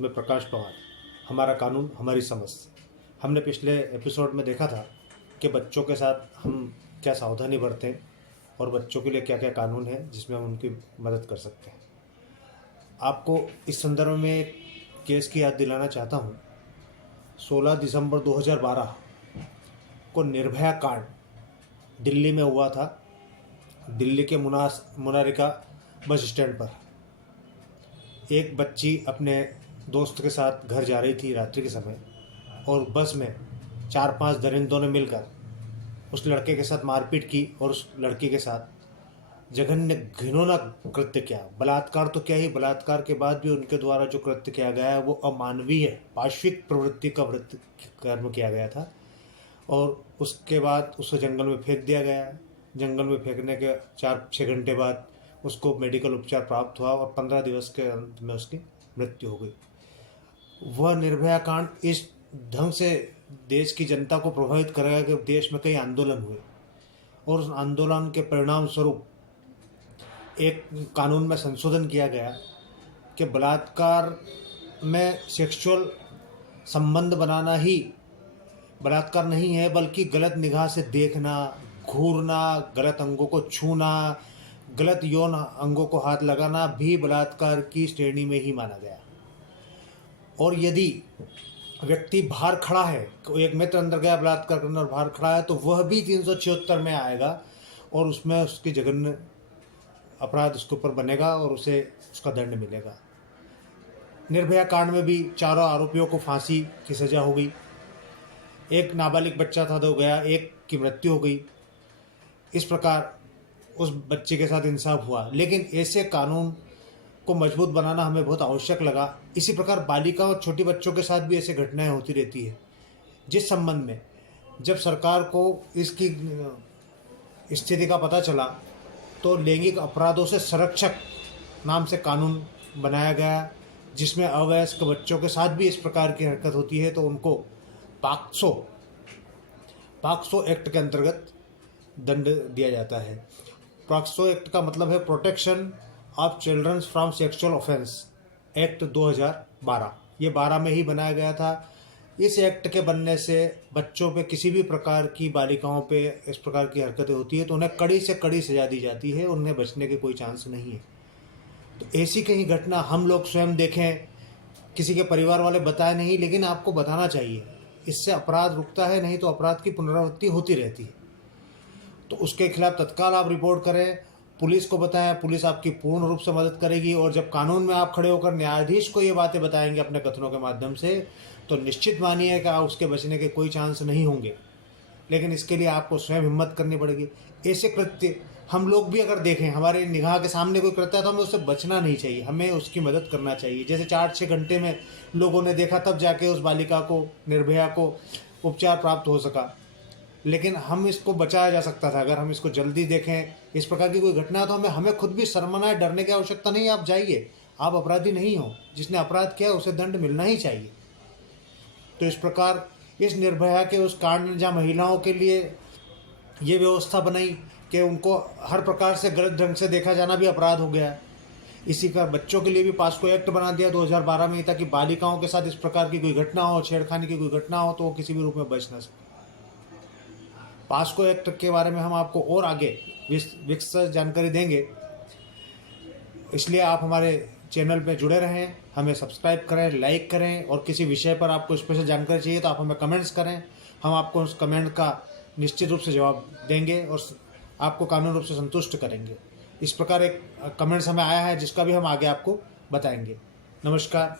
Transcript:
मैं प्रकाश पवार। हमारा कानून हमारी समझ। हमने पिछले एपिसोड में देखा था कि बच्चों के साथ हम क्या सावधानी बरतें और बच्चों के लिए क्या क्या कानून है जिसमें हम उनकी मदद कर सकते हैं। आपको इस संदर्भ में एक केस की याद दिलाना चाहता हूँ। 16 दिसंबर 2012 को निर्भया कांड दिल्ली में हुआ था। दिल्ली के मुनारिका बस स्टैंड पर एक बच्ची अपने दोस्त के साथ घर जा रही थी रात्रि के समय, और बस में 4-5 दरिंदों ने मिलकर उस लड़के के साथ मारपीट की और उस लड़की के साथ जघन्य घिनौना कृत्य किया। बलात्कार तो क्या ही, बलात्कार के बाद भी उनके द्वारा जो कृत्य किया गया है वो अमानवीय पाशविक प्रवृत्ति का कर्म किया गया था। और उसके बाद उसे जंगल में फेंक दिया गया। जंगल में फेंकने के 4-6 घंटे बाद उसको मेडिकल उपचार प्राप्त हुआ और 15 दिवस के अंत में उसकी मृत्यु हो गई। वह निर्भया कांड इस ढंग से देश की जनता को प्रभावित करेगा कि देश में कई आंदोलन हुए और उस आंदोलन के परिणाम स्वरूप एक कानून में संशोधन किया गया कि बलात्कार में सेक्सुअल संबंध बनाना ही बलात्कार नहीं है, बल्कि गलत निगाह से देखना, घूरना, गलत अंगों को छूना, गलत यौन अंगों को हाथ लगाना भी बलात्कार की श्रेणी में ही माना गया। और यदि व्यक्ति बाहर खड़ा है, एक मित्र अंदर गया बलात्कार करने और बाहर खड़ा है, तो वह भी 376 में आएगा और उसमें उसकी जघन्य अपराध उसके ऊपर बनेगा और उसे उसका दंड मिलेगा। निर्भया कांड में भी चारों आरोपियों को फांसी की सजा हो गई। एक नाबालिग बच्चा था तो गया, एक की मृत्यु हो गई। इस प्रकार उस बच्चे के साथ इंसाफ हुआ। लेकिन ऐसे कानून को मजबूत बनाना हमें बहुत आवश्यक लगा। इसी प्रकार बालिकाओं और छोटी बच्चों के साथ भी ऐसे घटनाएं होती रहती है, जिस संबंध में जब सरकार को इसकी स्थिति का पता चला तो लैंगिक अपराधों से संरक्षक नाम से कानून बनाया गया, जिसमें अवयस्क बच्चों के साथ भी इस प्रकार की हरकत होती है तो उनको पाक्सो एक्ट के अंतर्गत दंड दिया जाता है। पाक्सो एक्ट का मतलब है protection of children's from sexual offence act 2012। ये 12 में ही बनाया गया था। इस एक्ट के बनने से बच्चों पे किसी भी प्रकार की, बालिकाओं पे इस प्रकार की हरकतें होती है तो उन्हें कड़ी से कड़ी सजा दी जाती है, उन्हें बचने के कोई चांस नहीं है। तो ऐसी कहीं घटना हम लोग स्वयं देखें, किसी के परिवार वाले बताए नहीं, लेकिन आपको बताना चाहिए। इससे अपराध रुकता है, नहीं तो अपराध की पुनरावृत्ति होती रहती है। तो उसके खिलाफ तत्काल आप रिपोर्ट करें, पुलिस को बताएं, पुलिस आपकी पूर्ण रूप से मदद करेगी। और जब कानून में आप खड़े होकर न्यायाधीश को ये बातें बताएंगे अपने कथनों के माध्यम से, तो निश्चित मानिए कि उसके बचने के कोई चांस नहीं होंगे। लेकिन इसके लिए आपको स्वयं हिम्मत करनी पड़ेगी। ऐसे कृत्य हम लोग भी अगर देखें, हमारे निगाह के सामने कोई कृत्य है तो हमें उससे बचना नहीं चाहिए, हमें उसकी मदद करना चाहिए। जैसे 4-6 घंटे में लोगों ने देखा, तब जाके उस बालिका को, निर्भया को उपचार प्राप्त हो सका। लेकिन हम इसको बचाया जा सकता था अगर हम इसको जल्दी देखें। इस प्रकार की कोई घटना है तो हमें खुद भी शर्मना है, डरने की आवश्यकता नहीं है। आप जाइए, आप अपराधी नहीं हो। जिसने अपराध किया उसे दंड मिलना ही चाहिए। तो इस प्रकार इस निर्भया के उस कांड ने जहाँ महिलाओं के लिए ये व्यवस्था बनाई कि उनको हर प्रकार से गलत ढंग से देखा जाना भी अपराध हो गया। इसी का बच्चों के लिए भी पास्को एक्ट बना दिया 2012 में, ताकि बालिकाओं के साथ इस प्रकार की कोई घटना हो, छेड़खानी की कोई घटना हो तो वो किसी भी रूप में बच ना सके। पास्को एक्ट के बारे में हम आपको और आगे विस्तृत जानकारी देंगे, इसलिए आप हमारे चैनल पे जुड़े रहें, हमें सब्सक्राइब करें, लाइक करें। और किसी विषय पर आपको स्पेशल जानकारी चाहिए तो आप हमें कमेंट्स करें, हम आपको उस कमेंट का निश्चित रूप से जवाब देंगे और आपको कानूनी रूप से संतुष्ट करेंगे। इस प्रकार एक कमेंट्स हमें आया है जिसका भी हम आगे आपको बताएंगे। नमस्कार।